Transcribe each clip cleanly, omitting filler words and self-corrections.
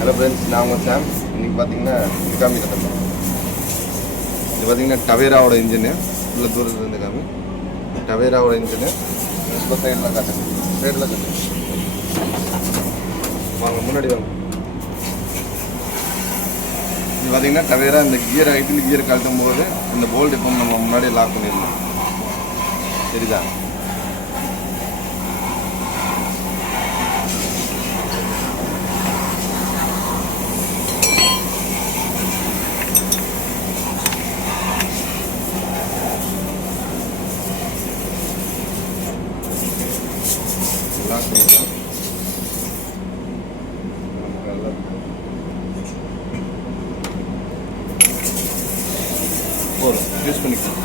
Hello friends, நான் உங்கள் சாம். இன்றைக்கி பார்த்தீங்கன்னா காமி கட்டணும். இது பார்த்தீங்கன்னா டவேராவோட இன்ஜினு. இவ்வளோ தூரத்தில் இருந்து காமி டவேராவோட இன்ஜினு. இப்போ சைடில் காட்டுங்க, சைடில் காட்டுங்க. வாங்க, முன்னாடி வாங்க. இது பார்த்தீங்கன்னா டவேரா. இந்த கியர் ஹைட்டில் கியர் கழட்டும் போது இந்த போல்ட் இப்போ நம்ம முன்னாடி லாக் பண்ணிடணும். சரிதா? லாக் பண்ணிக்கலாம். போதும், யூஸ் பண்ணிக்கலாம்.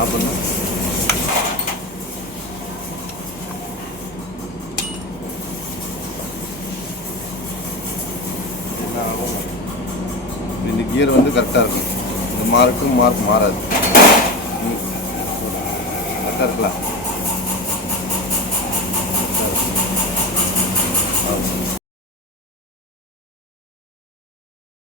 ஆஃப் பண்ணு. இந்த கியர் வந்து கரெக்டாக இருக்கும். இந்த மார்க் மாறாது. கரெக்டாக இருக்கலாம்.